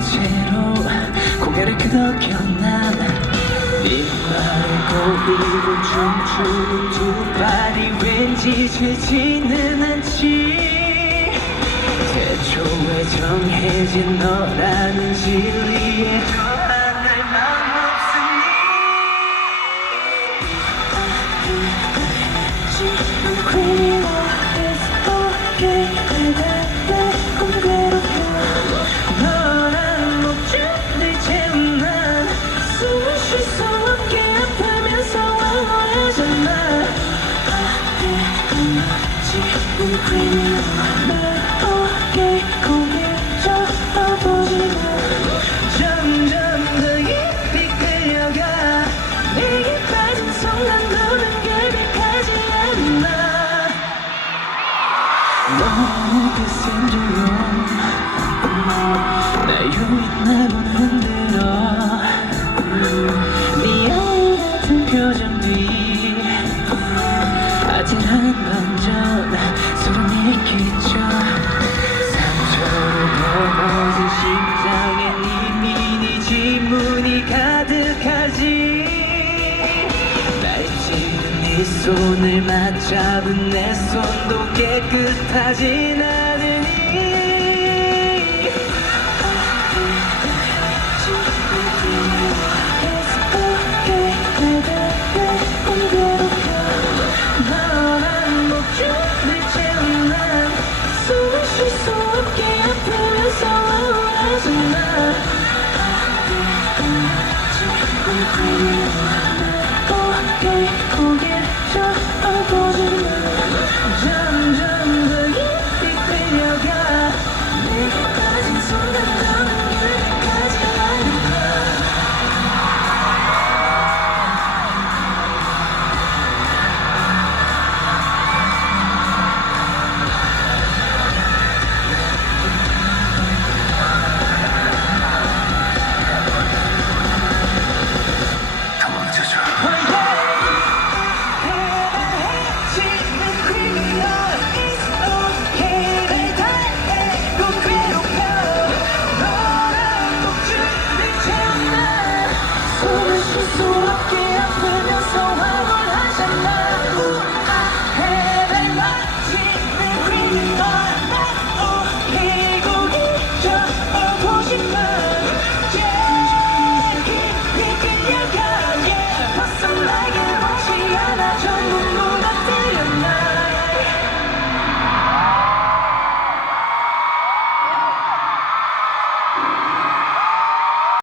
채로 고개를 끄덕여 난네 말을 고이고 춤추는 두 발이 왠지 죄지는 않지. 태초에 정해진 너라는 진리에 그 신드롬 나 유인하곤 흔들어. 미안 같은 표정 손을 맞잡은 내 손도 깨끗하진 않으니. 너란 목줄을 give